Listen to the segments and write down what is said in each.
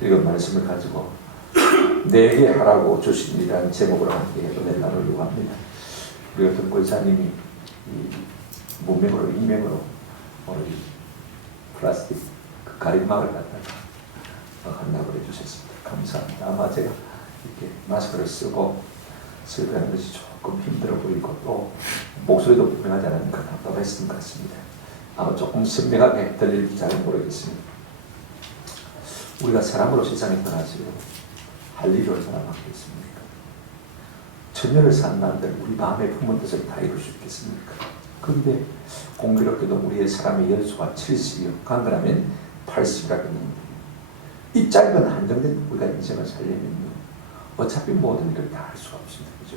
이런 말씀을 가지고 내게 하라고 주신 일이라는 제목으로 함께 은혜를 나누려고 합니다. 우리 어떤 권사님이 이 문맥으로 이맥으로 오늘 플라스틱 그 가림막을 갖다가 한다고 해주셨습니다. 감사합니다. 아마 제가 이렇게 마스크를 쓰고 설교하는 것이 조금 힘들어 보이고 또 목소리도 분명하지 않으니까 답답했을 것 같습니다. 아마 조금 선명하게 들릴지 잘 모르겠습니다. 우리가 사람으로 세상에 떠나서 할 일이 얼마나 많겠습니까? 천년을 산 남들 우리 마음에 품은 뜻을 다 이룰 수 있겠습니까? 그런데 공교롭게도 우리의 사람의 연수가 70이요 강건하면 80이라거든요. 이 짧은 한정된 우리가 인생을 살려면요 어차피 모든 일을 다 할 수가 없습니다. 그죠?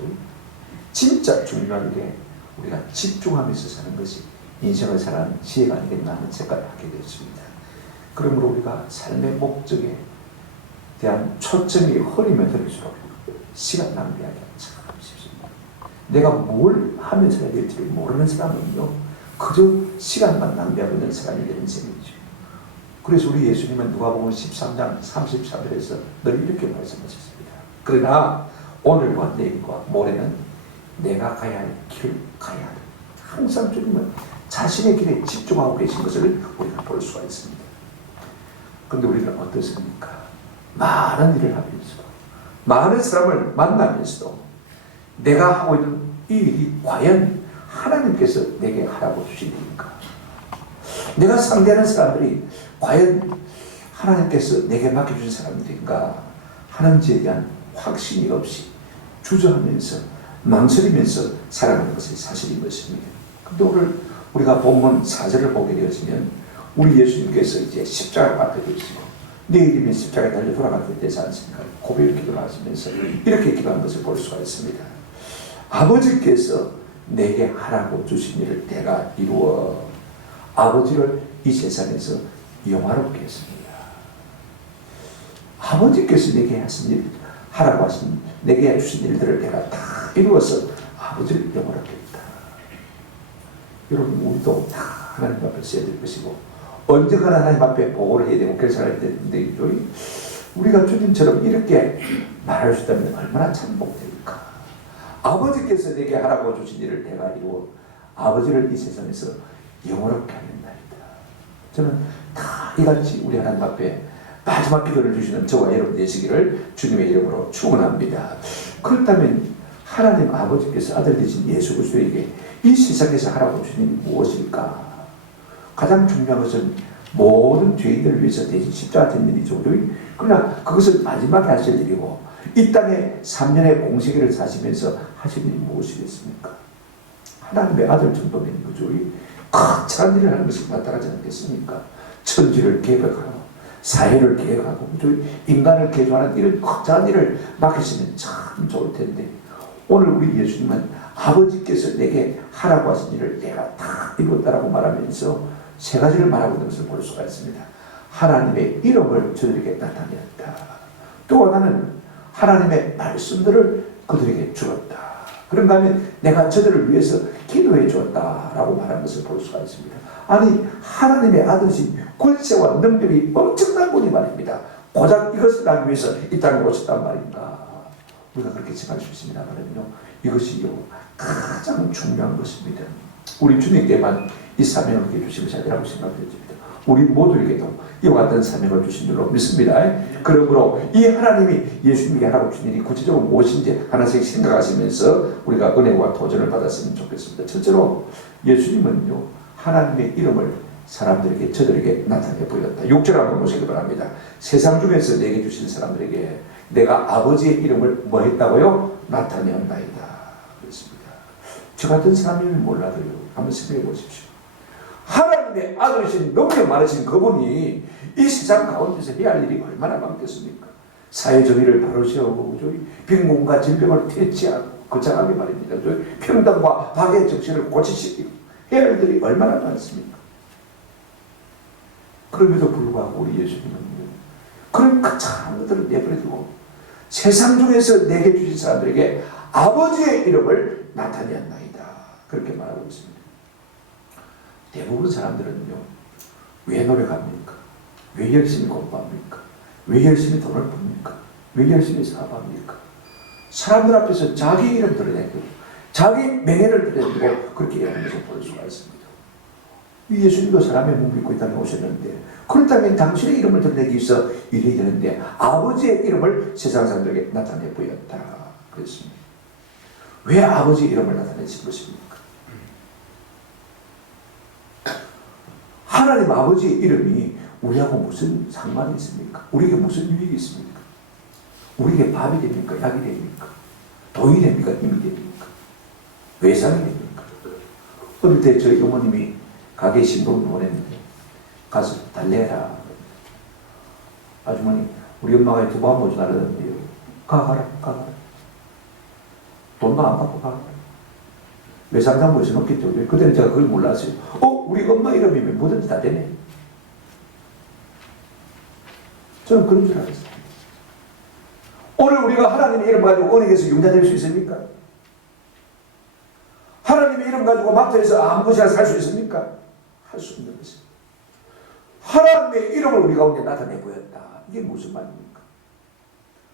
진짜 중요한 게 우리가 집중하면서 사는 것이 인생을 살아가는 지혜가 아니겠나 하는 생각을 하게 되었습니다. 그러므로 우리가 삶의 목적에 대한 초점이 흐리면 흐릴수록 시간 낭비하기 참 쉽습니다. 내가 뭘 하면서 해야 될지를 모르는 사람은요 그저 시간만 낭비하고 있는 사람이 되는 셈이죠. 그래서 우리 예수님은 누가복음 13장 33절에서 늘 이렇게 말씀하셨습니다. 그러나 오늘과 내일과 모레는 내가 가야 할 길을 가야 한다. 항상 주님은 자신의 길에 집중하고 계신 것을 우리가 볼 수가 있습니다. 그런데 우리는 어떻습니까? 많은 일을 하면서도 많은 사람을 만나면서도 내가 하고 있는 이 일이 과연 하나님께서 내게 하라고 주신 일인가? 내가 상대하는 사람들이 과연 하나님께서 내게 맡겨주신 사람들인가 하는지에 대한 확신이 없이 주저하면서 망설이면서 살아가는 것이 사실인 것입니다. 그런데 오늘 우리가 본문 4절을 보게 되었으면 우리 예수님께서 이제 십자가를 앞에 두시고 내일이면 십자가에 달려 돌아갈 때 되지 않습니까? 고백을 기도하시면서 이렇게 기도한 것을 볼 수가 있습니다. 아버지께서 내게 하라고 주신 일을 내가 이루어 아버지를 이 세상에서 영화롭게 했습니다. 아버지께서 내게 하신 일, 하라고 하신 내게 주신 일들을 내가 다 이루어서 아버지를 영화롭게 했다. 여러분 우리도 다 하나님 앞에 써야 될 것이고 언젠가는 하나님 앞에 보고를 해야 되고 결산을 해야 되는데 우리가 주님처럼 이렇게 말할 수 있다면 얼마나 참 복됩니까? 아버지께서 내게 하라고 주신 일을 내가 이루어 아버지를 이 세상에서 영원롭게 하는 날이다. 저는 다 이같이 우리 하나님 앞에 마지막 기도를 주시는 저와 여러분 되시기를 주님의 이름으로 축원합니다. 그렇다면 하나님 아버지께서 아들 되신 예수 그리스도에게 이 세상에서 하라고 주신 일이 무엇일까? 가장 중요한 것은 모든 죄인들을 위해서 대신 십자가 된 일이죠. 그러나 그것은 마지막에 하실 일이고 이 땅에 3년의 공생애를 사시면서 하실 일이 무엇이겠습니까? 하나님의 아들 정도면 그죠? 거창한 일을 하는 것이 마땅하지 않겠습니까? 천지를 개혁하고 사회를 개혁하고 그죠? 인간을 개조하는 이런 거창한 일을 맡기시면 참 좋을 텐데 오늘 우리 예수님은 아버지께서 내게 하라고 하신 일을 내가 다 이뤘다라고 말하면서 세 가지를 말하고 있는 것을 볼 수가 있습니다. 하나님의 이름을 저들에게 나타내었다. 또 하나는 하나님의 말씀들을 그들에게 주었다. 그런가 하면 내가 저들을 위해서 기도해 주었다라고 말하는 것을 볼 수가 있습니다. 아니 하나님의 아들이신 권세와 능력이 엄청난 분이 말입니다. 고작 이것을 하기 위해서 이 땅에 오셨단 말인가. 우리가 그렇게 생각할 수 있습니다. 그러면요 이것이요 가장 중요한 것입니다. 우리 주님께만 이 사명을 주신 것이 아니라고 생각됩니다. 우리 모두에게도 이와 같은 사명을 주신 줄로 믿습니다. 그러므로 이 하나님이 예수님에게 하라고 주신 일이 구체적으로 무엇인지 하나씩 생각하시면서 우리가 은혜와 도전을 받았으면 좋겠습니다. 첫째로 예수님은요 하나님의 이름을 사람들에게 저들에게 나타내 보였다. 6절 한번 보시기 바랍니다. 세상 중에서 내게 주신 사람들에게 내가 아버지의 이름을 뭐 했다고요? 나타내었나이다. 그렇습니다. 저 같은 사람이면 몰라도요. 한번 생각해 보십시오. 하나님의 아들이신 능력 많으신 그분이 이 세상 가운데서 해야 할 일이 얼마나 많겠습니까? 사회정의를 바로 세우고 빈곤과 질병을 퇴치하고 거창하게 말입니다. 평등과 박애 정신을 고치시키고 해야 할 일이 얼마나 많습니까? 그럼에도 불구하고 우리 예수님은요 그런 거창한 것들을 내버려두고 세상 중에서 내게 주신 사람들에게 아버지의 이름을 나타내었나이다. 그렇게 말하고 있습니다. 대부분 사람들은요 왜 노력합니까? 왜 열심히 공부합니까? 왜 열심히 돈을 봅니까? 왜 열심히 사업합니까? 사람들 앞에서 자기 이름 드러내고 자기 명예를 드러내고 그렇게 일하는 것을 볼 수가 있습니다. 예수님도 사람의 몸을 입고 이 땅에 오셨는데 그렇다면 당신의 이름을 드러내기 위해서 일해야 되는데 아버지의 이름을 세상 사람들에게 나타내 보였다 그랬습니다. 왜 아버지의 이름을 나타내신 것입니까? 하나님 아버지의 이름이 우리하고 무슨 상관이 있습니까? 우리에게 무슨 유익이 있습니까? 우리에게 밥이 됩니까? 약이 됩니까? 돈이 됩니까? 힘이 됩니까? 외상이 됩니까? 어릴 때 저희 어머님이 가게 신부를 보냈는데 가서 달래라. 아주머니 우리 엄마가 두부 한 번 주라는데요. 가라. 돈도 안 받고 가라. 외상장부에서 넣겠죠. 그때는 제가 그걸 몰랐어요. 우리 엄마 이름이면 뭐든지 다 되네. 저는 그런 줄 알았어요. 오늘 우리가 하나님의 이름 가지고 은행에서 융자 될 수 있습니까? 하나님의 이름 가지고 마트에서 아무 것이나 살 수 있습니까? 할 수 없는 것입니다. 하나님의 이름을 우리 가운데 나타내 보였다. 이게 무슨 말입니까?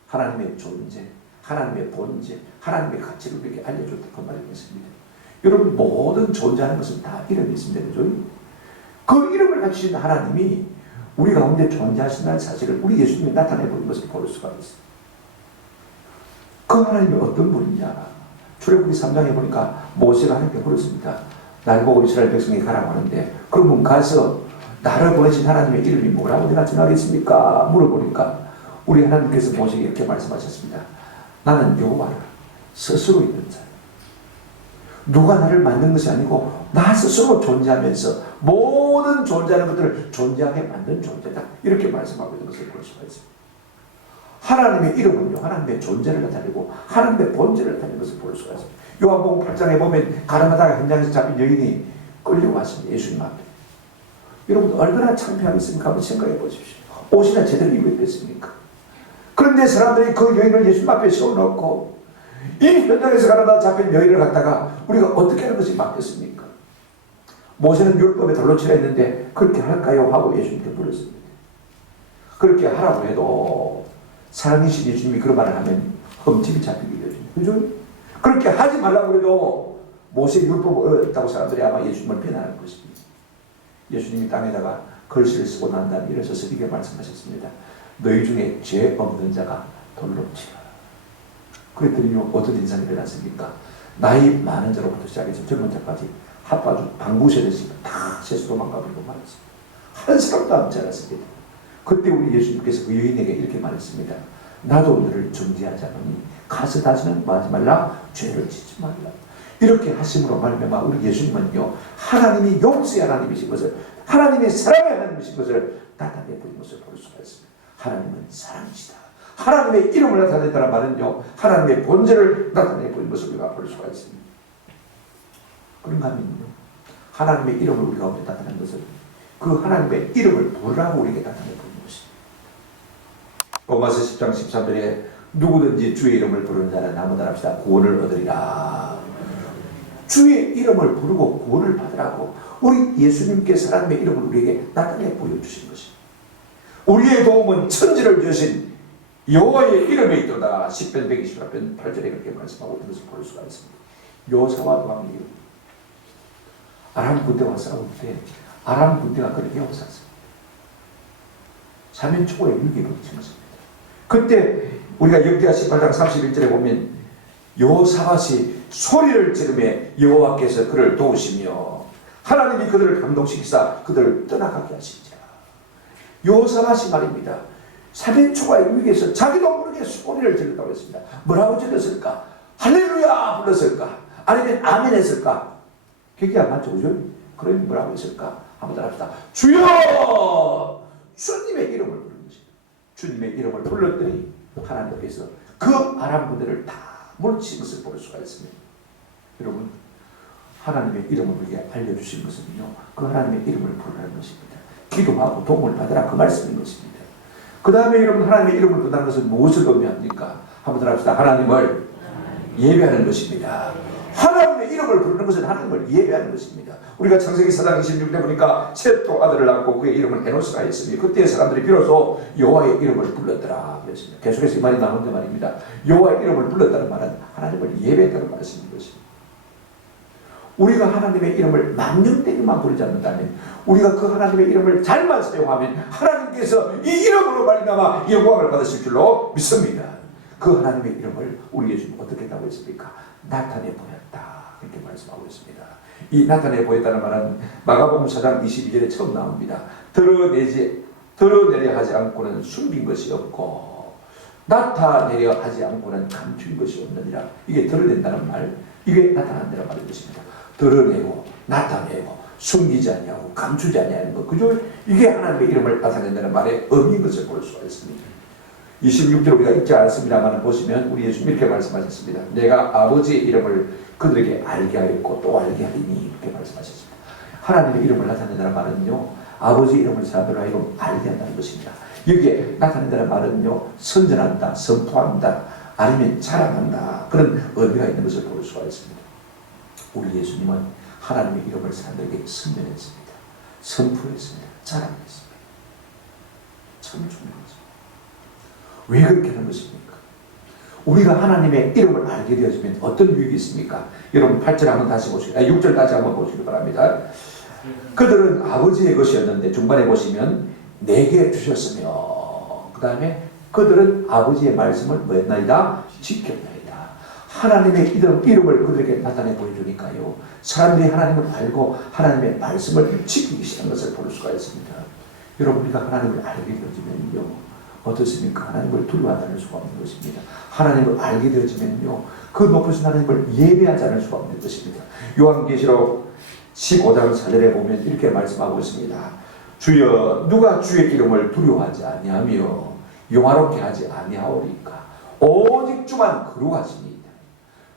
하나님의 존재, 하나님의 본질, 하나님의 가치를 우리에게 알려줬다. 그 말이었습니다. 여러분 모든 존재하는 것은 다 이름이 있습니다. 그죠? 그 이름을 가지신 하나님이 우리 가운데 존재하신다는 사실을 우리 예수님이 나타내 보인 것을 볼 수가 있어요. 그 하나님이 어떤 분이냐? 출애굽기 3장에 보니까 모세가 하나님께 물었습니다. 날 보고 이스라엘 백성이 가라고 하는데 그러면 가서 나를 보내신 하나님의 이름이 뭐라고 내가 전하겠습니까? 물어보니까 우리 하나님께서 모세에게 이렇게 말씀하셨습니다. 나는 여호와라 스스로 있는 자. 누가 나를 만든 것이 아니고 나 스스로 존재하면서 모든 존재하는 것들을 존재하게 만든 존재다. 이렇게 말씀하고 있는 것을 볼 수가 있습니다. 하나님의 이름은요, 하나님의 존재를 나타내고 하나님의 본질을 나타내는 것을 볼 수가 있습니다. 요한복음 8장에 보면 가늠하다가 현장에서 잡힌 여인이 끌려왔습니다. 예수님 앞에. 여러분 얼마나 창피하겠습니까? 한번 생각해 보십시오. 옷이나 제대로 입었겠습니까? 그런데 사람들이 그 여인을 예수님 앞에 세워놓고 이 현장에서 가늠하다 잡힌 여인을 갖다가 우리가 어떻게 하는 것이 맞겠습니까? 모세는 율법에 돌로 치라 했는데 그렇게 할까요? 하고 예수님께 물었습니다. 그렇게 하라고 해도 사랑이신 예수님이 그런 말을 하면 흠집이 잡히게 되죠. 그죠? 그렇게 하지 말라고 해도 모세 율법을 어겼다고 사람들이 아마 예수님을 비난할 것입니다. 예수님이 땅에다가 글씨를 쓰고 난 다음에 일어서서 이렇게 말씀하셨습니다. 너희 중에 죄 없는 자가 돌로 치라. 그랬더니 어떤 인상이 일어났습니까? 나이 많은 자로부터 시작해서 젊은 자까지 핫바주 방구세대씩 다 세수 도망가버리고 말았습니다. 한 사람도 남지 않았습니다. 그때 우리 예수님께서 그 여인에게 이렇게 말했습니다. 나도 너를 정죄하지 않으니 가서 다시는 뭐하지 말라, 죄를 짓지 말라. 이렇게 하심으로 말미암아 우리 예수님은요, 하나님이 용서의 하나님이신 것을, 하나님의 사랑의 하나님이신 것을 나타내 보인 것을 볼 수가 있습니다. 하나님은 사랑이시다. 하나님의 이름을 나타낸다는 말은요, 하나님의 본질을 나타내 보인 것을 우리가 볼 수가 있습니다. 그런가 하면요, 하나님의 이름을 우리 가운데 나타낸 것을, 그 하나님의 이름을 부르라고 우리에게 나타내 보인 것입니다. 로마서 10장 13절에 누구든지 주의 이름을 부르는 자는 나무다 합시다. 구원을 얻으리라. 주의 이름을 부르고 구원을 받으라고 우리 예수님께서 하나님의 이름을 우리에게 나타내 보여주신 것입니다. 우리의 도움은 천지를 주신 여호와의 이름에 있도다. 10편 128편 8절에 그렇게 말씀하고 있는 것을 볼 수가 있습니다. 요사와 왕이요, 아람 군대와 싸울 때 아람 군대가 그렇게 역사했습니다. 3년 초에 위기를 친 것입니다. 그때 우리가 역대하 18장 31절에 보면 여호사밧이 소리를 지르며 여호와께서 그를 도우시며 하나님이 그들을 감동시키사 그들을 떠나가게 하시니라. 여호사밧이 말입니다. 3년 초과의 위기에서 자기도 모르게 소리를 지른다고 했습니다. 뭐라고 질렀을까? 할렐루야 불렀을까? 아니면 아멘 했을까? 그게 안 맞죠, 그죠? 그러면 뭐라고 했을까? 한번 따라합시다. 주여! 주님의 이름을 부른 것입니다. 주님의 이름을 불렀더니 하나님께서 그 아람 군대를 다 물리친 것을 볼 수가 있습니다. 여러분, 하나님의 이름을 우리에게 알려주신 것은요, 그 하나님의 이름을 부르라는 것입니다. 기도하고 도움을 받으라, 그 말씀인 것입니다. 그 다음에 여러분, 하나님의 이름을 부른다는 것은 무엇을 의미합니까? 한번 따라합시다. 하나님을 예배하는 것입니다. 하나님의 이름을 부르는 것은 하나님을 예배하는 것입니다. 우리가 창세기 4장 26절에 보니까 셋도 아들을 낳고 그의 이름은 에노스가 했으니 그때 사람들이 비로소 여호와의 이름을 불렀더라 그랬습니다. 계속해서 이 말이 나오는데 말입니다. 여호와의 이름을 불렀다는 말은 하나님을 예배했다는 말씀인 것입니다. 우리가 하나님의 이름을 만년때만 부르지 않는다면, 우리가 그 하나님의 이름을 잘만 사용하면 하나님께서 이 이름으로 말미암아 영광을 받으실 줄로 믿습니다. 그 하나님의 이름을 우리 예수님 어떻게 했다고 했습니까? 나타내 보였다 이렇게 말씀하고 있습니다. 이 나타내 보였다는 말은 마가복음 4장 22절에 처음 나옵니다. 드러내려 하지 않고는 숨긴 것이 없고 나타내려 하지 않고는 감춘 것이 없느니라. 이게 드러낸다는 말, 이게 나타난다는 말인 것입니다. 드러내고 나타내고 숨기지 아니하고 감추지 아니하는 것, 그죠? 이게 하나님의 이름을 나타낸다는 말의 의미인 것을 볼 수가 있습니다. 26절 우리가 읽지 않았습니다만 보시면 우리 예수님 이렇게 말씀하셨습니다. 내가 아버지의 이름을 그들에게 알게 하였고 또 알게 하리니 이렇게 말씀하셨습니다. 하나님의 이름을 나타낸다는 말은요, 아버지의 이름을 사람들로 하여금 알게 한다는 것입니다. 여기에 나타낸다는 말은요, 선전한다, 선포한다, 아니면 자랑한다, 그런 의미가 있는 것을 볼 수가 있습니다. 우리 예수님은 하나님의 이름을 사람들에게 선전했습니다. 선포했습니다. 자랑했습니다. 참 중요한 것입니다. 왜 그렇게 하는 것입니까? 우리가 하나님의 이름을 알게 되어지면 어떤 유익이 있습니까? 여러분 8절 한번 다시 보시고 6절 다시 한번 보시기 바랍니다. 그들은 아버지의 것이었는데 중반에 보시면 내게 주셨으며, 그 다음에 그들은 아버지의 말씀을 뭐했나이다? 지켰나이다. 하나님의 이름을 그들에게 나타내 보여주니까요, 사람들이 하나님을 알고 하나님의 말씀을 지키기 시작한 것을 볼 수가 있습니다. 여러분, 우리가 하나님을 알게 되어지면요 어떻습니까? 하나님을 두려워하지 수가 없는 것입니다. 하나님을 알게 되어지면요 그 높으신 하나님을 예배하지 않을 수가 없는 것입니다. 요한계시록 15장 4절에 보면 이렇게 말씀하고 있습니다. 주여, 누가 주의 이름을 두려워하지 아니하며 영화롭게 하지 아니하오리까? 오직 주만 거룩하시니이다.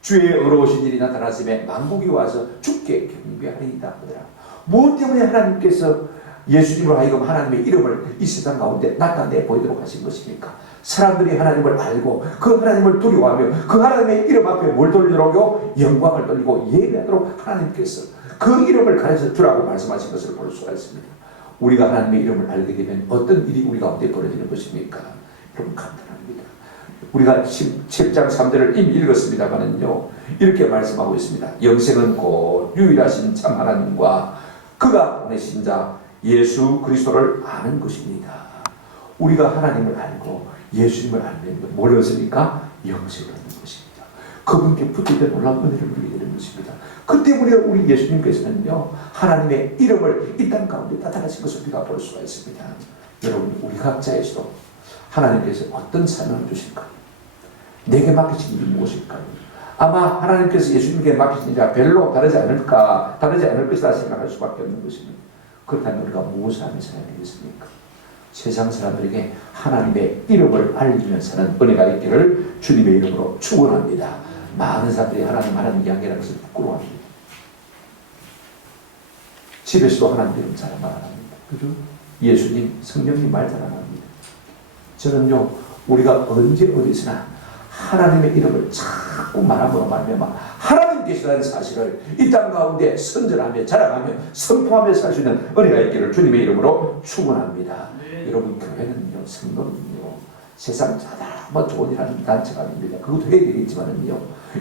주의 의로우신 일이 나타났음에 만국이 와서 주께 경배하리이다 하더라. 무엇 때문에 하나님께서 예수님으로 하여금 하나님의 이름을 이 세상 가운데 나타내 보이도록 하신 것입니까? 사람들이 하나님을 알고 그 하나님을 두려워하며 그 하나님의 이름 앞에 뭘 돌리도록요? 영광을 돌리고 예배하도록 하나님께서 그 이름을 가르쳐 주라고 말씀하신 것을 볼 수가 있습니다. 우리가 하나님의 이름을 알게 되면 어떤 일이 우리 가운데 벌어지는 것입니까? 여러분, 간단합니다. 우리가 17장 3절을 이미 읽었습니다만은요, 이렇게 말씀하고 있습니다. 영생은 곧 유일하신 참 하나님과 그가 보내신 자 예수 그리스도를 아는 것입니다. 우리가 하나님을 알고 예수님을 알면 뭘 얻습니까? 영생을 얻는 것입니다. 그분께 붙을 때 놀라운 은혜를 누리게 되는 것입니다. 그 때문에 우리 예수님께서는요 하나님의 이름을 이 땅 가운데 나타나신 것을 우리가 볼 수가 있습니다. 여러분, 우리 각자에서도 하나님께서 어떤 사명을 주실까요? 내게 맡기신 일이 무엇일까요? 아마 하나님께서 예수님께 맡기신 일이 별로 다르지 않을 것이라 생각할 수밖에 없는 것입니다. 그렇다면 우리가 무엇을 하면 살아야 되겠습니까? 세상 사람들에게 하나님의 이름을 알리며 사는 은혜가 있기를 주님의 이름으로 축원합니다. 많은 사람들이 하나님 이야기라는 것을 부끄러워합니다. 집에서도 하나님 이름 잘 말 안 합니다. 그죠? 예수님, 성령님 말 잘 안 합니다. 저는요, 우리가 언제 어디서나 하나님의 이름을 자꾸 말함으로 말미암아 하나님 계시다는 사실을 이 땅 가운데 선전하며 자랑하며 선포하며 살 수 있는 은혜가 있기를 주님의 이름으로 축원합니다. 여러분, 교회는요, 성도는요, 세상 자다만 좋은 일하는 단체가 아닙니다. 그것도 해야 되겠지만은요,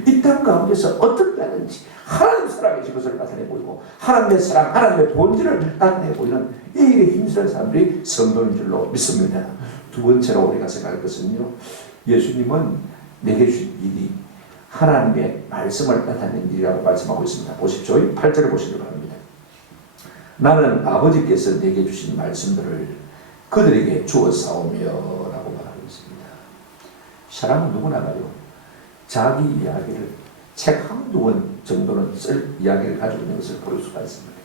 이 땅 가운데서 어떻게 하든지 하나님 살아계신 것을 나타내 보이고 하나님의 사랑, 하나님의 본질을 나타내 보이는 이 일에 힘쓰는 사람들이 성도인 줄로 믿습니다. 두 번째로 우리가 생각할 것은요, 예수님은 내게 주신 일이 하나님의 말씀을 나타내는 일이라고 말씀하고 있습니다. 보십시오. 8절을 보시기 바랍니다. 나는 아버지께서 내게 주신 말씀들을 그들에게 주었사오며 라고 말하고 있습니다. 사람은 누구나가요, 자기 이야기를 책 한두 권 정도는 쓸 이야기를 가지고 있는 것을 볼 수가 있습니다.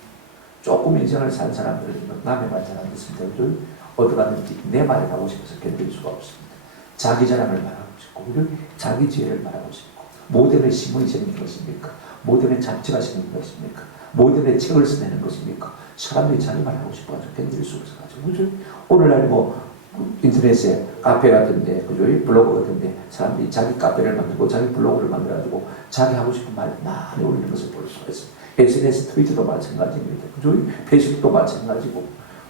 조금 인생을 산 사람들은 남의 말 잘 안 듣습니다. 어디 가든지 내 말을 하고 싶어서 견딜 수가 없습니다. 자기 자랑을 말하고 싶고, 자기 지혜를 말하고 싶고, 뭐 때문에 신문이 생긴 것입니까? 뭐 때문에 잡지가 생긴 것입니까? 뭐 때문에 책을 써내는 것입니까? 사람들이 자기 말하고 싶어서 견딜 수 없어가지고, 오늘날 인터넷에 카페 같은데, 그죠? 블로그 같은데 사람들이 자기 카페를 만들고 자기 블로그를 만들어가지고 자기 하고 싶은 말 많이 올리는 것을 볼 수가 있습니다. SNS, 트위터도 마찬가지입니다. 그죠? 페이스북도 마찬가지고.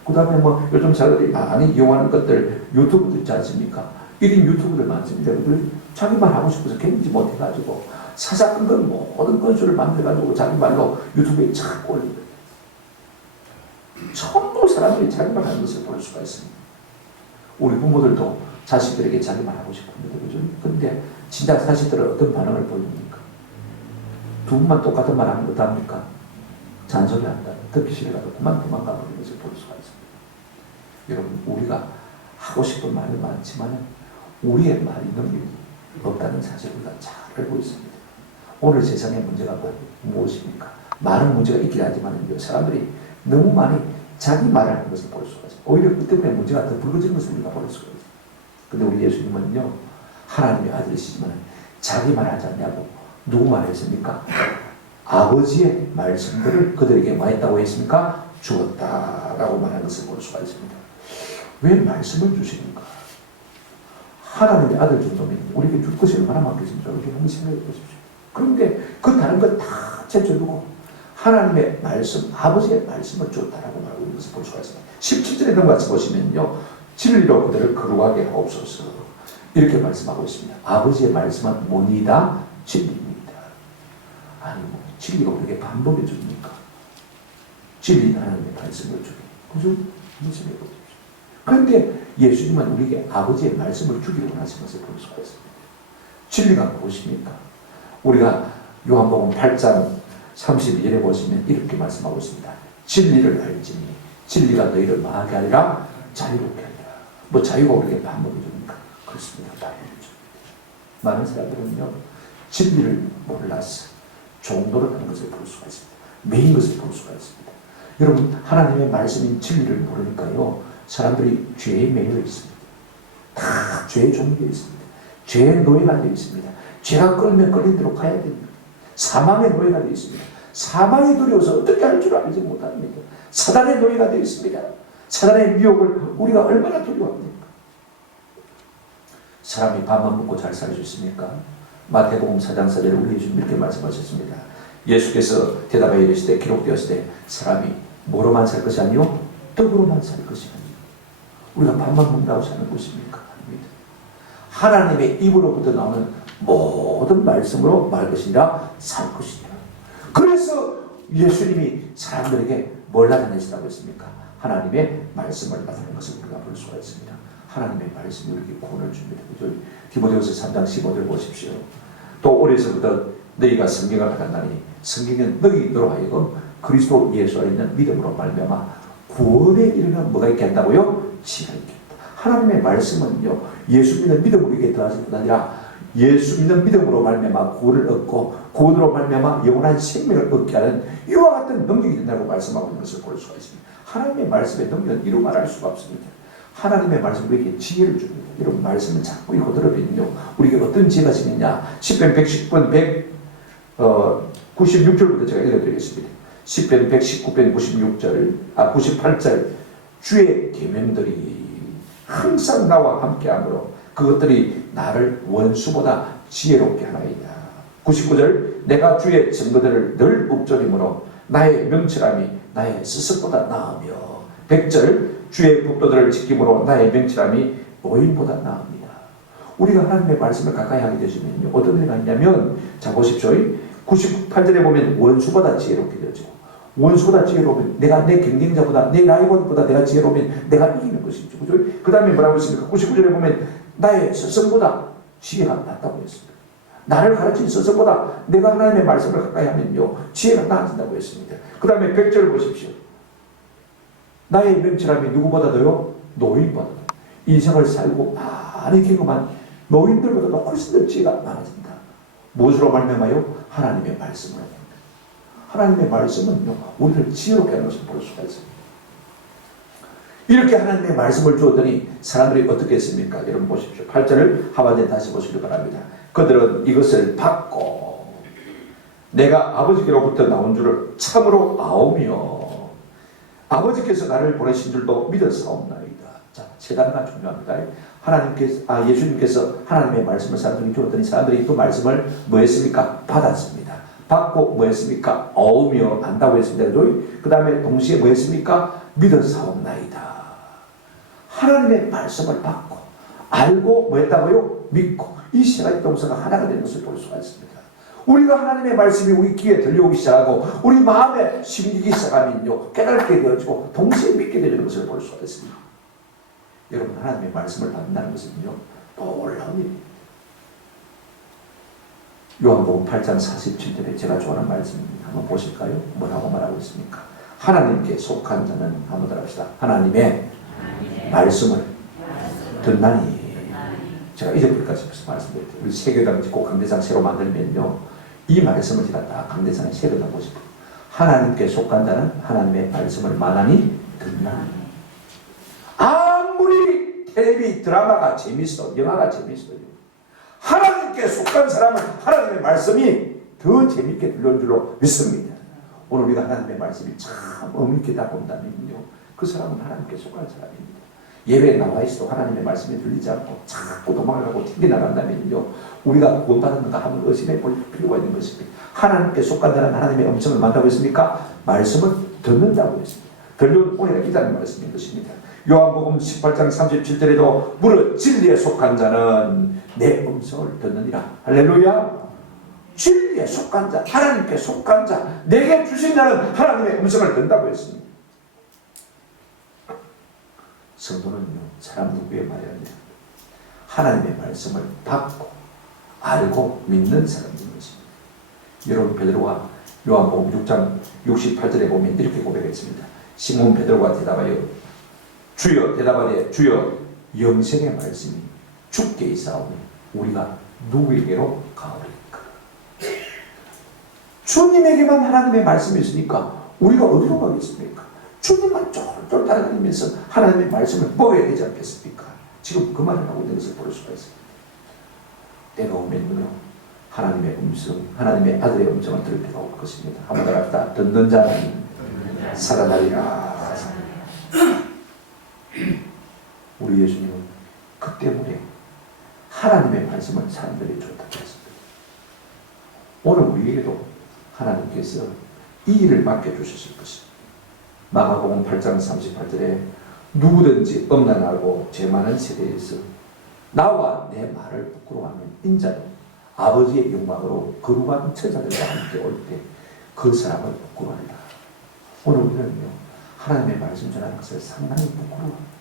그 다음에 뭐 요즘 사람들이 많이 이용하는 것들, 유튜브도 있지 않습니까? 1인 유튜브들 많습니다. 자기 말 하고 싶어서 견디지 못해가지고 사사건건 모든 건수를 만들어가지고 자기 말로 유튜브에 착 올립니다. 전부 사람들이 자기 말 하는 것을 볼 수가 있습니다. 우리 부모들도 자식들에게 자기 말 하고 싶습니다. 그죠? 근데 진짜 자식들은 어떤 반응을 보입니까? 두 분만 똑같은 말 하는 거 답니까? 잔소리 한다. 듣기 싫어가지고 그만 도망가 버리는 것을 볼 수가 있습니다. 여러분, 우리가 하고 싶은 말이 많지만 우리의 말이 능력이 없다는 사실을 우리가 잘 알고 있습니다. 오늘 세상의 문제가 무엇입니까? 많은 문제가 있긴 하지만 사람들이 너무 많이 자기 말을 하는 것을 볼 수가 있습니다. 오히려 그 때문에 문제가 더 불거지는 것을 우리가 볼 수가 있습니다. 근데 우리 예수님은요, 하나님의 아들이시지만 자기 말 하지 않냐고 누구 말 했습니까? 아버지의 말씀들을 그들에게 뭐 했다고 했습니까? 주었다라고 말하는 것을 볼 수가 있습니다. 왜 말씀을 주십니까? 하나님의 아들 정도면 우리에게 줄 것이 얼마나 많겠습니까? 이렇게 한번 생각해 보십시오. 그런데 그 다른 것 다 제쳐두고 하나님의 말씀, 아버지의 말씀을 주었다라고 말하고 있는 것을 볼 수가 있습니다. 17절에 넘어가서 보시면요, 진리로 그들을 거룩하게 하옵소서 이렇게 말씀하고 있습니다. 아버지의 말씀은 뭐니다? 진리입니다. 아니 뭐 진리가 우리에게 반복해 줍니까? 진리는 하나님의 말씀을 주기. 그죠? 무슨 얘기죠? 그런데 예수님은 우리에게 아버지의 말씀을 주기를 원하시는 것을 볼 수가 있습니다. 진리가 무엇입니까? 우리가 요한복음 8장 32절에 보시면 이렇게 말씀하고 있습니다. 진리를 알지니 진리가 너희를 망하게 하리라, 자유롭게 하리라. 뭐 자유가 우리에게 반복해 줍니까? 그렇습니다. 반복해 줍니다. 많은 사람들은요, 진리를 몰라서 종노릇 하는 것을 볼 수가 있습니다. 매인 것을 볼 수가 있습니다. 여러분, 하나님의 말씀인 진리를 모르니까요, 사람들이 죄에 매여 있습니다. 다 죄의 종류에 있습니다. 죄의 노예가 되어 있습니다. 죄가 끌면 끌린 대로 가야 됩니다. 사망의 노예가 되어 있습니다. 사망이 두려워서 어떻게 할 줄 알지 못합니다. 사단의 노예가 되어 있습니다. 사단의 미혹을 우리가 얼마나 두려워합니까? 사람이 밥만 먹고 잘 살 수 있습니까? 마태복음 4장 4절에 우리 예수님 이렇게 말씀하셨습니다. 예수께서 대답하여 이르시되 기록되었을 때 사람이 뭐로만 살 것이 아니요 떡으로만 살 것이 아니요. 우리가 밥만 먹는다고 사는 것입니까? 아닙니다. 하나님의 입으로부터 나오는 모든 말씀으로 말 것이라 살 것이냐. 그래서 예수님이 사람들에게 뭘 나타내시라고 했습니까? 하나님의 말씀을 나타내는 것을 우리가 볼 수가 있습니다. 하나님의 말씀이 우리에게 구원을 줍니다. 그죠? 디모데후서 3장 15절 보십시오. 또 어려서부터 너희가 성경을 알았나니 성경은 너희로 하여금 그리스도 예수 안에 있는 믿음으로 말미암아 구원에 이르는 뭐가 있게 한다고요? 지혜가 있게 한다. 하나님의 말씀은요, 예수 믿는 믿음으로 이게 더하실 뿐 아니라 예수 믿는 믿음으로 말미암아 구원을 얻고 구원으로 말미암아 영원한 생명을 얻게 하는 이와 같은 능력이 된다고 말씀하고 있는 것을 볼 수가 있습니다. 하나님의 말씀의 능력은 이루 말할 수가 없습니다. 하나님의 말씀은 우리에게 지혜를 줍니다. 이런 말씀을 자꾸 읽고 들어보면요, 우리에게 어떤 지혜가 생기냐. 10편 110편 96절부터 제가 읽어드리겠습니다. 10편 119편 98절 주의 계명들이 항상 나와 함께하므로 그것들이 나를 원수보다 지혜롭게 하나이다. 99절 내가 주의 증거들을 늘 묵절이므로 나의 명철함이 나의 스승보다 나으며 100절 주의 법도들을 지킴으로 나의 명철함이 노인보다 나읍니다. 우리가 하나님의 말씀을 가까이 하게 되시면요, 어떤 일이 있냐면, 자 보십시오. 98절에 보면 원수보다 지혜롭게 되죠. 원수보다 지혜로우면 내가 내 경쟁자보다 내 라이벌보다 내가 지혜로우면 내가 이기는 것이죠. 그죠? 그 다음에 뭐라고 했습니까? 99절에 보면 나의 스승보다 지혜가 낫다고 했습니다. 나를 가르친 스승보다 내가 하나님의 말씀을 가까이 하면요, 지혜가 나아진다고 했습니다. 그 다음에 100절 보십시오. 나의 명철함이 누구보다도요? 노인보다. 인생을 살고 많이 경험한 노인들보다도 훨씬 더 지혜가 많아진다. 무엇으로 말미암아요? 하나님의 말씀으로. 하나님의 말씀은요, 우리를 지혜롭게 하는 것을 볼 수가 있습니다. 이렇게 하나님의 말씀을 주었더니 사람들이 어떻게 했습니까? 여러분 보십시오. 8절을 하반절 다시 보시기 바랍니다. 그들은 이것을 받고 내가 아버지께로부터 나온 줄을 참으로 아오며 아버지께서 나를 보내신 줄도 믿어사옵나이다. 자, 세 단어가 중요합니다. 예수님께서 하나님의 말씀을 사람들이 주었더니 사람들이 그 말씀을 뭐 했습니까? 받았습니다. 받고 뭐 했습니까? 어우며 안다고 했습니다. 그 다음에 동시에 뭐 했습니까? 믿어 사옵나이다. 하나님의 말씀을 받고 알고 뭐 했다고요? 믿고. 이 세 가지 동사가 하나가 되는 것을 볼 수가 있습니다. 우리가 하나님의 말씀이 우리 귀에 들려오기 시작하고 우리 마음에 심기기 시작하면요 깨닫게 되어지고 동시에 믿게 되는 것을 볼 수가 있습니다. 여러분, 하나님의 말씀을 받는다는 것은요 놀라운 일입니다. 요한복음 8장 47절에 제가 좋아하는 말씀입니다. 한번 보실까요? 뭐라고 말하고 있습니까? 하나님께 속한 자는 한번 합시다. 하나님의 말씀을 듣나니. 제가 이제까지 말씀드렸죠. 우리 세교당 짓고 강대상 새로 만들면요 이 말씀을 제가 딱 강대상에 새겨놓고 싶어요. 하나님께 속한 자는 하나님의 말씀을 만하니 듣나니. 아무리 텔레비 드라마가 재밌어, 영화가 재밌어요, 하나님께 속한 사람은 하나님의 말씀이 더 재밌게 들려올 줄로 믿습니다. 오늘 우리가 하나님의 말씀이 참 의미 있게 다 본다면요 그 사람은 하나님께 속한 사람입니다. 예배에 나와 있어도 하나님의 말씀이 들리지 않고 자꾸 도망가고 튕겨나간다면요 우리가 구원받았는가 한번 의심해 볼 필요가 있는 것입니다. 하나님께 속한 자는 하나님의 음성을 만다고 했습니까? 말씀을 듣는다고 했습니다. 들려온 오늘의 이다는 말씀인 것입니다. 요한복음 18장 37절에도 무릇 진리에 속한 자는 내 음성을 듣느니라. 할렐루야. 진리에 속한 자, 하나님께 속한 자, 내게 주신 자는 하나님의 음성을 듣는다고 했습니다. 성도는요 사람 누구에 말해야 합니다. 하나님의 말씀을 받고 알고 믿는 사람인 것입니다. 여러분, 베드로가 요한복음 6장 68절에 보면 이렇게 고백했습니다. 시몬 베드로가 대답하여 주여, 대답하되 주여, 영생의 말씀이 주께 있사오니 우리가 누구에게로 가오리까. 주님에게만 하나님의 말씀이 있으니까 우리가 어디로 가겠습니까? 주님만 쫄쫄 따라다니면서 하나님의 말씀을 먹어야 되지 않겠습니까? 지금 그 말을 하고 있는 것을 볼 수가 있습니다. 때가 오면요 하나님의 음성, 하나님의 아들의 음성을 들을 때가 올 것입니다. 한번 따라합시다. 듣는 자는 살아나리라. 우리 예수님은 그 때문에 하나님의 말씀을 사람들이 줬다고 했습니다. 오늘 우리에게도 하나님께서 이 일을 맡겨주셨을 것입니다. 마가복음 8장 38절에 누구든지 엄난하고 죄 많은 세대에서 나와 내 말을 부끄러워하면 인자는 아버지의 영광으로 거룩한 천사들과 함께 올 때 그 사람을 부끄러워하리라. 오늘 우리는요 하나님의 말씀 전하는 것을 상당히 부끄러워합니다.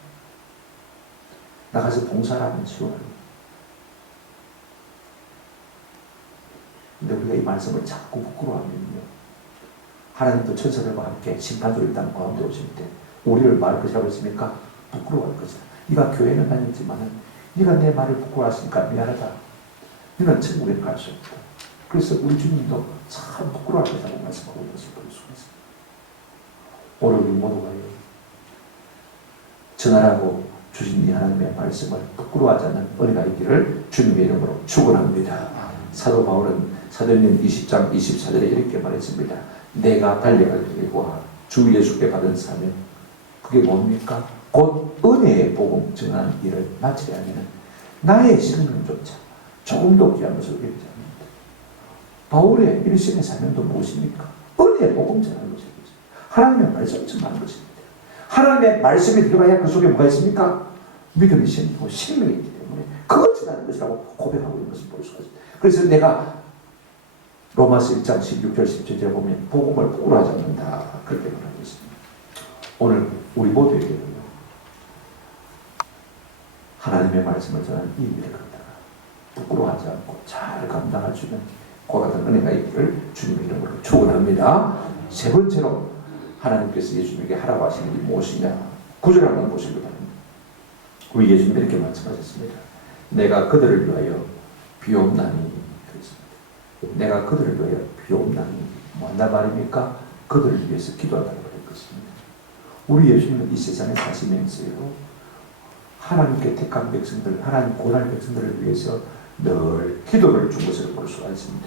나가서 봉사를 하면 쉬워요. 근데 우리가 이 말씀을 자꾸 부끄러워하면요 하나님도 천사들과 함께 심판소리 땅 가운데 오실 때 우리를 말할 것이라고 했습니까? 부끄러워할 것이다. 네가 교회는 다녔지만은 네가 내 말을 부끄러워하시니까 미안하다. 너는 천국에 갈 수 없다. 그래서 우리 주님도 참 부끄러워할 것이라고 말씀하고 있는 것을 볼 수가 있습니다. 오늘 우리 모두가요 전하라고 주신 이 하나님의 말씀을 부끄러워하지 않는 은혜가 있기를 주님의 이름으로 축원합니다. 사도 바울은 사도행전 20장 24절에 이렇게 말했습니다. 내가 달려갈 길과 주 예수께 받은 사명, 그게 뭡니까? 곧 은혜의 복음 전하는 일을 마치려 하면 나의 생명조차 조금도 귀한 것을 여기지 않는다. 바울의 일생의 사명도 무엇입니까? 은혜의 복음 전하는 것입니다. 하나님의 말씀을 전하는 것입니다. 하나님의 말씀이 들어가야 그 속에 뭐가 있습니까? 믿음이 생기고 생명이 있기 때문에 그것 전하는 것이라고 고백하고 있는 것을 볼 수가 있습니다. 그래서 내가 로마서 1장 16절 17절에 보면 복음을 부끄러워하지 않는다 그렇게 말하고 있습니다. 오늘 우리 모두에게는요 하나님의 말씀을 전하는 이 일을 갖다가 부끄러워하지 않고 잘 감당할 수 있는 그와 같은 은혜가 있기를 주님의 이름으로 축원합니다. 세 번째로 하나님께서 예수님에게 하라고 하시는 일이 무엇이냐? 9절 한번 보시기 바랍니다. 우리 예수님이 이렇게 말씀하셨습니다. 내가 그들을 위하여 비옵나니, 내가 그들을 위하여 비옵나니 뭐한다 말입니까? 그들을 위해서 기도한다고 할 것입니다. 우리 예수님은 이 세상에 사시면서요 하나님께 택한 백성들, 하나님 고난 백성들을 위해서 늘 기도를 준 것을 볼 수가 있습니다.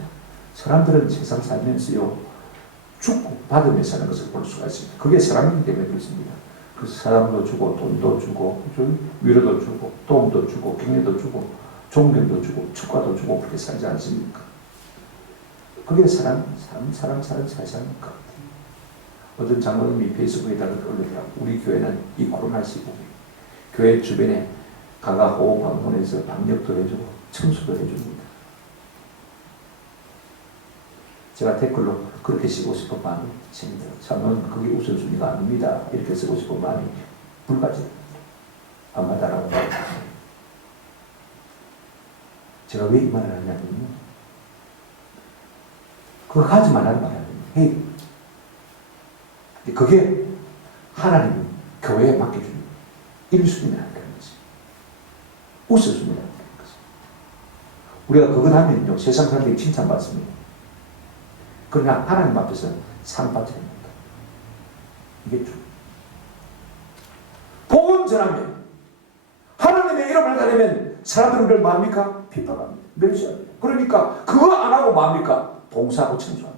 사람들은 세상 살면서요 죽고 받으며 사는 것을 볼 수가 있습니다. 그게 사람이기 때문에 그렇습니다. 그 사람도 주고 돈도 주고 위로도 주고 도움도 주고 격려도 주고 존경도 주고 축하도 주고 그렇게 살지 않습니까? 그게 사람 사는 세상입니까? 어떤 장로님이 페이스북에다가 올리더라고. 우리 교회는 이 코로나 시국에 교회 주변에 가가호흡 방문해서 방역도 해주고 청소도 해줍니다. 제가 댓글로 그렇게 쓰고 싶은 마음이 듭니다. 저는 그게 우선순위가 아닙니다. 이렇게 쓰고 싶은 마음이 불가지합니다. 안 맞다라고 말합니다. 제가 왜 이 말을 하냐면요. 그거 하지 말라는 말이 아니에요. 그게 하나님이 교회에 맡겨주는 1순위라는 거지. 우선순위라는 거지. 우리가 그것 하면요. 세상 사람들이 칭찬받습니다. 그러나 하나님 앞에서 상 받지 않는다. 이게 좀. 복음 전하면 하나님의 이름을 가리면 사람들은 그걸 뭐합니까? 핍박합니다. 멸시합니다. 그러니까 그거 안 하고 뭐합니까? 봉사하고 청소합니다.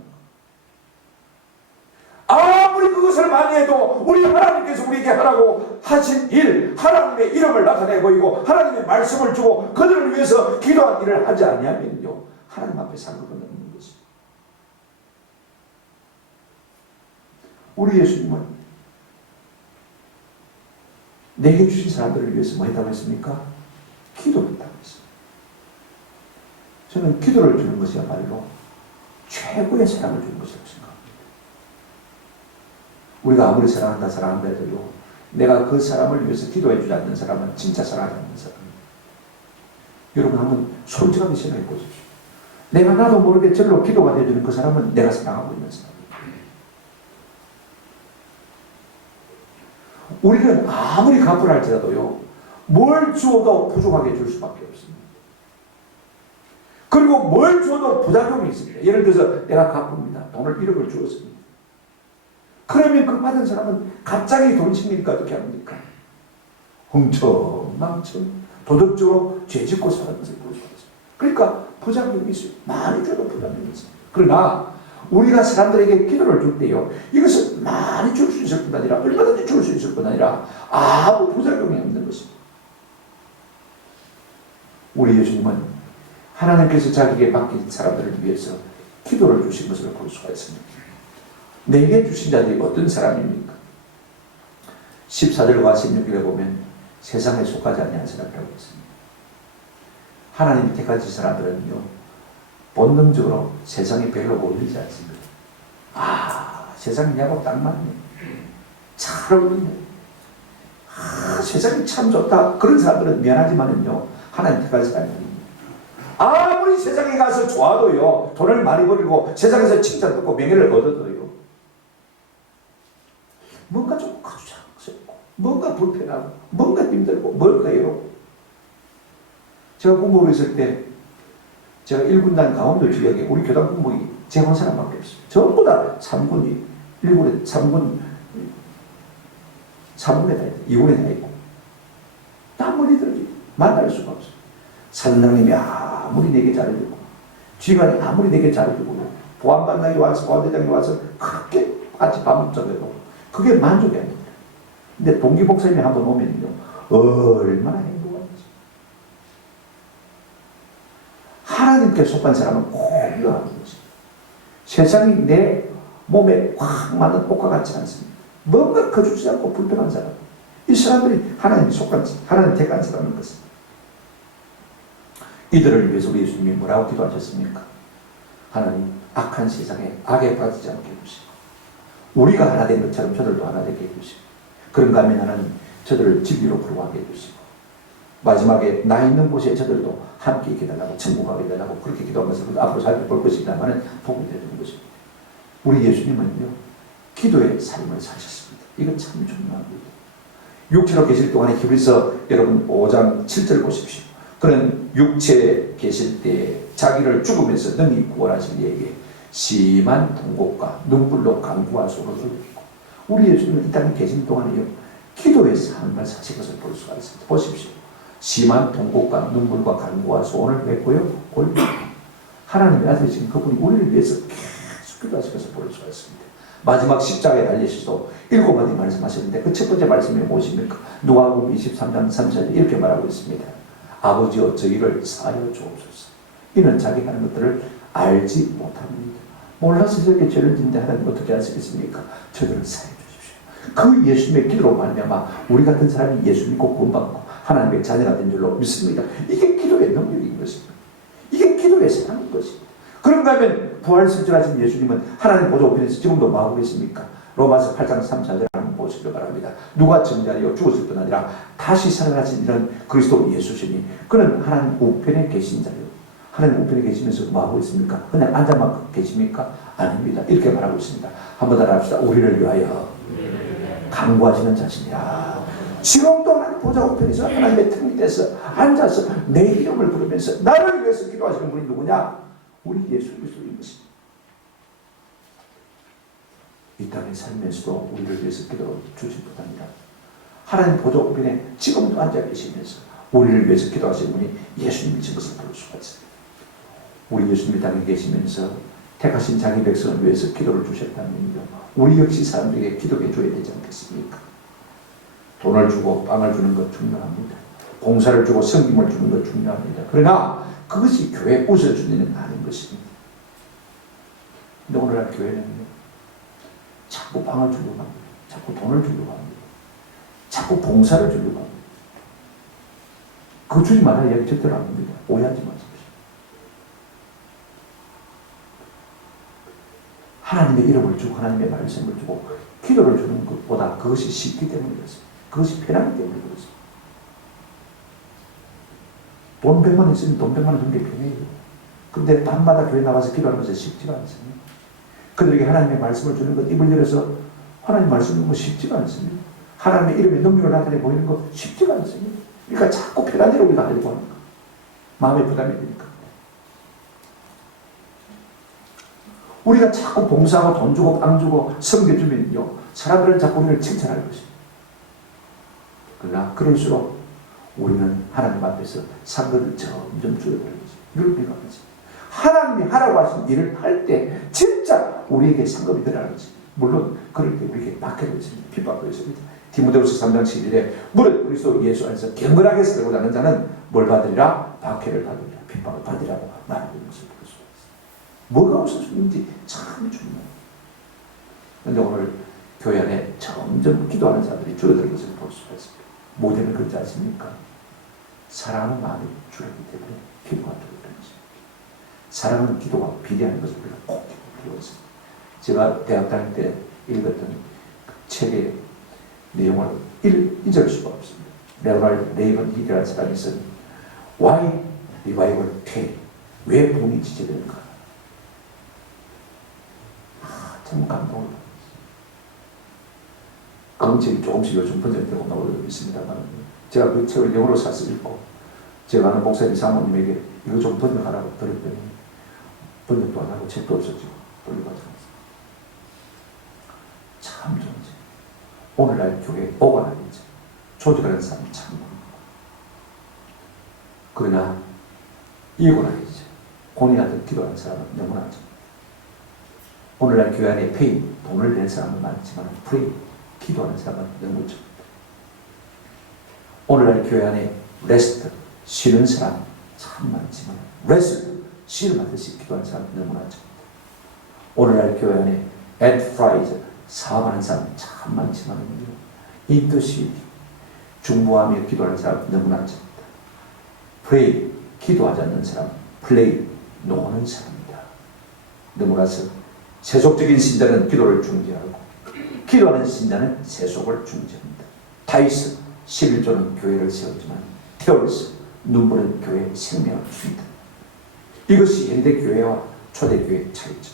아무리 그것을 많이 해도 우리 하나님께서 우리에게 하라고 하신 일, 하나님의 이름을 나타내 보이고 하나님의 말씀을 주고 그들을 위해서 기도한 일을 하지 않으면요 하나님 앞에 상을 받는 것입니다. 우리 예수님은 내게 주신 사람들을 위해서 뭐 했다고 했습니까? 기도했다고 했습니다. 저는 기도를 주는 것이야말로 최고의 사랑을 주는 것이라고 생각합니다. 우리가 아무리 사랑한다 해도요, 내가 그 사람을 위해서 기도해 주지 않는 사람은 진짜 사랑하지 않는 사람입니다. 여러분 한번 솔직하게 생각해 보십시오. 내가 나도 모르게 절로 기도가 되어주는 그 사람은 내가 사랑하고 있는 사람입니다. 우리는 아무리 갚으라 할지라도요, 뭘 주어도 부족하게 줄 수밖에 없습니다. 그리고 뭘 줘도 부작용이 있습니다. 예를 들어서 내가 갚습니다. 돈을 1억을 주었습니다. 그러면 그 받은 사람은 갑자기 돈 챙기니까 어떻게 합니까? 흥청망청 도덕적으로 죄짓고 사는 것을 볼 수가 있습니다. 그러니까 부작용이 있어요. 많이 줘도 부작용이 있습니다. 그러나 우리가 사람들에게 기도를 줄 때요, 이것을 많이 줄 수 있을 뿐 아니라 얼마든지 줄 수 있을 뿐 아니라 아무 부작용이 없는 것입니다. 우리 예수님은 하나님께서 자기에게 맡긴 사람들을 위해서 기도를 주신 것을 볼 수가 있습니다. 내게 주신 자들이 어떤 사람입니까? 14절과 16절에 보면 세상에 속하지 아니한 사람이라고 했습니다. 하나님이 택하신 사람들은요, 본능적으로 세상에 별로 어울리지 않습니다. 세상이 내하고 딱 맞네. 잘 어울리네. 세상이 참 좋다. 그런 사람들은 미안하지만은요, 하나님 택하신 사람이 아닙니다. 아무리 세상에 가서 좋아도요, 돈을 많이 벌이고 세상에서 칭찬 듣고 명예를 얻어도요, 뭔가 좀 가주작스럽고, 뭔가 불편하고, 뭔가 힘들고, 뭔가 외롭고. 제가 공부를 했을 때, 제가 1군단 강원도 지역에 우리 교단 공무원이 재혼 사람밖에 없어요. 전부 다 3군이, 1군에, 3군에 다 있고, 2군에 다 있고. 다 멀리들지. 만날 수가 없어요. 사장님이 아무리 내게 잘해주고, 지휘관이 아무리 내게 잘해주고, 보안반장이 와서, 보안대장이 와서 그렇게 같이 밥 먹자고 해도 그게 만족이 아닙니다. 근데 동기 목사님이 한번 오면요, 얼마나 행복한지. 하나님께 속한 사람은 꼭 이거 하는 것입니다. 세상이 내 몸에 확 맞는 옷과 같지 않습니다. 뭔가 거주지 않고 불편한 사람. 이 사람들이 하나님 속한, 하나님 택한 사람인 것입니다. 이들을 위해서 우리 예수님이 뭐라고 기도하셨습니까? 하나님, 악한 세상에 악에 빠지지 않게 해주시고, 우리가 하나 된 것처럼 저들도 하나 되게 해주시고, 그런가 하면 하나님, 저들을 진리로 부르게 해주시고, 마지막에 나 있는 곳에 저들도 함께 있게 달라고, 천국 가게 달라고 그렇게 기도하면서 앞으로 살펴볼 것입니다만 복이 되는 것입니다. 우리 예수님은요, 기도의 삶을 사셨습니다. 이건 참 중요한 거예요. 육체로 계실 동안에 히브리서 여러분 5장 7절 보십시오. 그는 육체에 계실 때 자기를 죽으면서 능히 구원하신 이에게 심한 통곡과 눈물로 간구와 소를 흘리고, 우리 예수님은 이 땅에 계신 동안에요, 기도의 삶을 사신 것을 볼 수가 있습니다. 보십시오. 심한 통곡과 눈물과 간구와 소원을 맺고요, 골고 하나님의 아들이신 그분이 우리를 위해서 계속 기도하신 것을 볼 수가 있습니다. 마지막 십자가에 달리셔서 7마디 말씀하셨는데 그 첫 번째 말씀이 무엇입니까? 누가복음 23장 3절 이렇게 말하고 있습니다. 아버지여 저희를 사하여 주옵소서. 이는 자기 하는 것들을 알지 못합니다. 몰라서 저렇게 죄를 짓는데 하나님 어떻게 하시겠습니까? 저들을 사해 주십시오. 그 예수님의 기도로 말미암아 우리 같은 사람이 예수 믿고 구원받고 하나님의 자녀가 된 줄로 믿습니다. 이게 기도의 능력인 것입니다. 이게 기도의 사랑인 것입니다. 그런가 하면 부활승천하신 예수님은 하나님 보좌 우편에서 지금도 뭐 하고 계십니까? 로마서 8장 3절을 한번 보시길 바랍니다. 누가 증자되어 죽었을 뿐 아니라 다시 살아나신 이런 그리스도 예수시니 그는 하나님 우편에 계신 자요. 하나님 우편에 계시면서 뭐 하고 있습니까? 그냥 앉아만 계십니까? 아닙니다. 이렇게 말하고 있습니다. 한번 따라합시다. 우리를 위하여 간구하시는 자신이야. 지금도 하나님 보좌 우편에서 하나님의 틈밑에서 앉아서 내 이름을 부르면서 나를 위해서 기도하시는 분이 누구냐? 우리 예수 그리스도인 것입니다. 이 땅에 살면서도 우리를 위해서 기도 주실 것 아니라 하나님 보좌 우편에 지금도 앉아 계시면서 우리를 위해서 기도하시는 분이 예수님이신 것을 볼 수가 있습니다. 우리 예수님이 땅에 계시면서 택하신 자기 백성을 위해서 기도를 주셨다면요, 우리 역시 사람들에게 기도해 줘야 되지 않겠습니까? 돈을 주고 빵을 주는 것 중요합니다. 봉사를 주고 섬김을 주는 것 중요합니다. 그러나 그것이 교회 웃어주는 아닌 것입니다. 근데 오늘날 교회는요, 자꾸 빵을 주려고 합니다. 자꾸 돈을 주려고 합니다. 자꾸 봉사를 주려고 합니다. 그거 주지 말아야 이야기 절대로 안 합니다. 오해하지 마십시오. 하나님의 이름을 주고 하나님의 말씀을 주고 기도를 주는 것보다 그것이 쉽기 때문에 그렇습니다. 그것이 편하기 때문에 그렇습니다. 돈 100만 있으면 돈 100만 원 주는 게 편해요. 그런데 밤마다 교회 나가서 기도하는 것은 쉽지가 않습니다. 그들에게 하나님의 말씀을 주는 것, 입을 열어서 하나님의 말씀을 주는 것 쉽지가 않습니다. 하나님의 이름에 능력을 나타내 보이는 것 쉽지가 않습니다. 그러니까 자꾸 편한 대로 우리가 하려고 하는 거. 마음의 부담이 되니까. 우리가 자꾸 봉사하고 돈 주고 빵 주고 섬겨주면요, 사람들은 자꾸 우리를 칭찬할 것입니다. 그러나 그럴수록 우리는 하나님 앞에서 상급을 점점 줄여가는 거죠. 이걸 우리가 하지. 하나님이 하라고 하신 일을 할 때 진짜 우리에게 상급이 들어가는 거지. 물론 그럴 때 우리에게 박해도 있습니다. 핍박도 있습니다. 디모데후서 3장 11절에 무릇 그리스도 예수 안에서 경건하게 살고 사는 자는 뭘 받으리라? 박해를 받으리라. 핍박을 받으리라고 말하고 있는 것을 볼 수가 있습니다. 뭐가 없어졌는지 참 중요해요. 그런데 오늘 교회 안에 점점 기도하는 사람들이 줄어드는 것을 볼 수가 있습니다. 모델은 그렇지 않습니까? 사랑하는 마음이 줄었기 때문에 기도가 줄어드는 것입니다. 사랑은 기도가 비례하는 것을 우리가 꼭 기도할 필요가 있습니다. 제가 대학 다닐 때 읽었던 책의 내용을 잊을 수가 없습니다. 레오날드 레이번힐이라는 사람이 쓴 Why Revival Fail? 왜 붐이 지체되는가? 참 감동을 받았어요. 그 책이 조금씩 요즘 번역되고 나오고 있습니다만 제가 그 책을 영어로 사서 읽고 제가 아는 목사님 사모님에게 이거 좀 번역하라고 드렸더니 번역도 안 하고 책도 없어지고 돌려가지고 참 좋은 책. 오늘날 교회에 오가는 책. 조직하는 사람이 참 많고 그러나 이고나는 책. 고뇌하듯 기도하는 사람은 너무나 좀 오늘날 교회 안에 페이, 돈을 낸 사람은 많지만 프레이, 기도하는 사람은 너무 적다. 오늘날 교회 안에 레스트, 쉬는 사람 참 많지만 레스트, 쉬는하듯이 기도하는 사람은 너무나 적다. 오늘날 교회 안에 엔터프라이즈, 사업하는 사람 참 많지만 인터시티, 중보하며 기도하는 사람 너무나 적다. 프레이, 기도하지 않는 사람, 플레이, 노는 사람이다. 넘어가서 세속적인 신자는 기도를 중지하고 기도하는 신자는 세속을 중지합니다. 다윗은 11조는 교회를 세웠지만 테올스 눈물은 교회의 생명을 줍니다. 이것이 현대교회와 초대교회의 차이죠.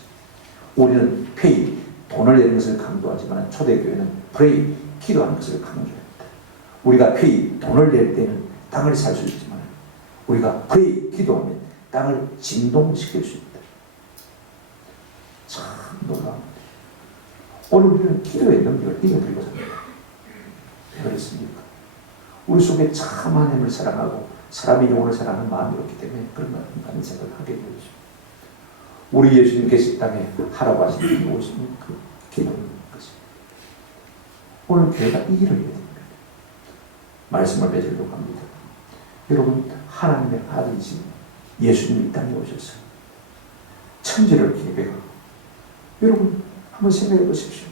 우리는 페이, 돈을 내는 것을 강조하지만 초대교회는 프레이, 기도하는 것을 강조합니다. 우리가 페이, 돈을 낼 때는 땅을 살 수 있지만 우리가 프레이, 기도하면 땅을 진동시킬 수 있다. 참 놀라운 오늘 우리는 기도의 능력을 이겨드리고 삽니다. 왜 그렇습니까? 우리 속에 참 하나님을 사랑하고 사람의 영혼을 사랑하는 마음이 없기 때문에 그런 많은 생각을 하게 되죠. 우리 예수님께서 이 땅에 하라고 하신 일이 무엇입니까? 기도를 하는 것입니다. 오늘 교회가 이 일을 해야 됩니다. 말씀을 맺으려고 합니다. 여러분, 하나님의 아들이신 예수님이 이 땅에 오셔서 천지를 계획하고, 여러분 한번 생각해 보십시오.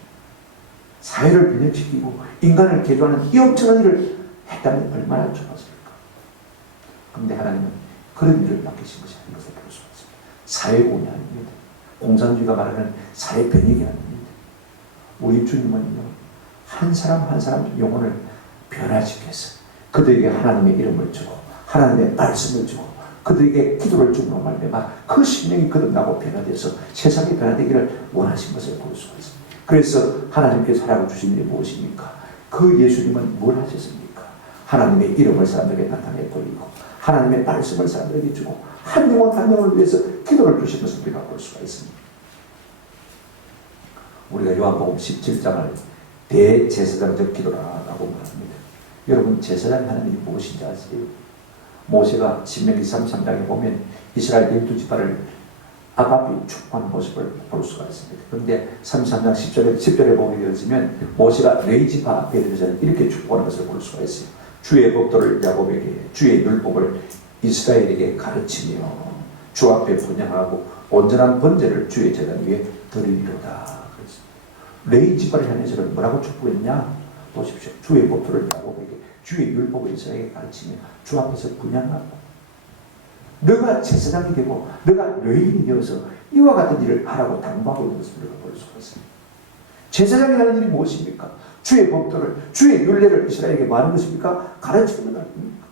사회를 균형시키고 인간을 개조하는 이 엄청난 일을 했다면 얼마나 좋았을까. 그런데 하나님은 그런 일을 맡기신 것이 아닌 것을 볼 수가 있습니다. 사회공이 아닙니다. 공산주의가 말하는 사회 변혁이 아닙니다. 우리 주님은요, 한 사람 한 사람 영혼을 변화시켜서 그들에게 하나님의 이름을 주고 하나님의 말씀을 주고 그들에게 기도를 주는 말미암아 그 심령이 거듭나고 변화돼서 세상이 변화되기를 원하신 것을 볼 수가 있습니다. 그래서 하나님께서 하라고 주신 일이 무엇입니까? 그 예수님은 뭘 하셨습니까? 하나님의 이름을 사람들에게 나타내 보이고 하나님의 말씀을 사람들에게 주고 한 영혼 한 영혼을 위해서 기도를 주신 것을 우리가 볼 수가 있습니다. 우리가 요한복음 17장을 대제사장적 기도라고 말합니다. 여러분, 제사장이 하는 일이 무엇인지 아세요? 모세가 신명기 33장에 보면 이스라엘 12지파를 아바비 축복하는 모습을 볼 수가 있습니다. 그런데 33장 10절에 보게 되어지면 모세가 레위지파 앞에 들어서 이렇게 축복하는 것을 볼 수가 있어요. 주의 법도를 야곱에게, 주의 율법을 이스라엘에게 가르치며 주 앞에 분양하고 온전한 번제를 주의 제단 위에 드리리로다. 레위지파를 향해서는 뭐라고 축복했냐? 보십시오. 주의 법도를 야곱에게, 주의 율법을 이스라엘에게 가르치며 주 앞에서 분양하고, 너가 제사장이 되고 너가 레위인이 되어서 이와 같은 일을 하라고 당부하고 있는 것을 우리가 볼 수가 있습니다. 제사장이 하는 일이 무엇입니까? 주의 법도를, 주의 율례를 이스라엘에게 뭐 하는 것입니까? 가르치는 것 아닙니까?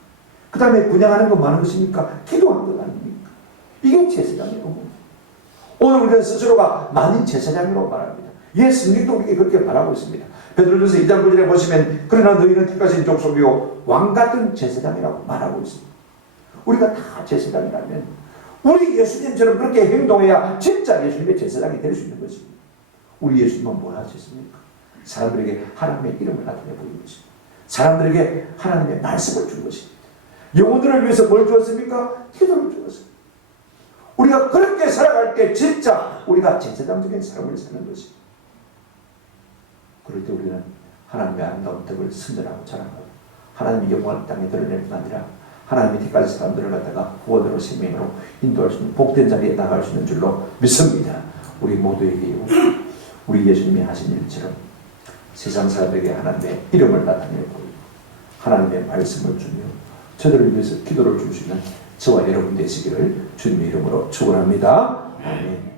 그 다음에 분양하는 것 뭐 하는 것입니까? 기도하는 것 아닙니까? 이게 제사장의 업무입니다. 오늘 우리는 스스로가 만인 제사장이라고 말합니다. 성경도 우리에게 그렇게 말하고 있습니다. 베드로전서 2장 9절에 보시면 그러나 너희는 택하신 족속이요 왕같은 제사장이라고 말하고 있습니다. 우리가 다 제사장이라면 우리 예수님처럼 그렇게 행동해야 진짜 예수님의 제사장이 될 수 있는 것입니다. 우리 예수님은 뭘 하셨습니까? 사람들에게 하나님의 이름을 나타내 보인 것입니다. 사람들에게 하나님의 말씀을 준 것입니다. 영혼들을 위해서 뭘 주었습니까? 기도를 주었습니다. 우리가 그렇게 살아갈 때 진짜 우리가 제사장적인 삶을 사는 것입니다. 그럴 때 우리는 하나님의 아름다운 덕을 선전하고 자랑하고 하나님의 영광을 땅에 드러낼 뿐 아니라 하나님의 뒤까지 사람들을 갖다가 구원으로 생명으로 인도할 수 있는 복된 자리에 나갈 수 있는 줄로 믿습니다. 우리 모두에게요, 우리 예수님이 하신 일처럼 세상 사람들에게 하나님의 이름을 나타내 보이고 하나님의 말씀을 주며 저들을 위해서 기도를 줄 수 있는 저와 여러분 되시기를 주님의 이름으로 축원합니다. 아멘.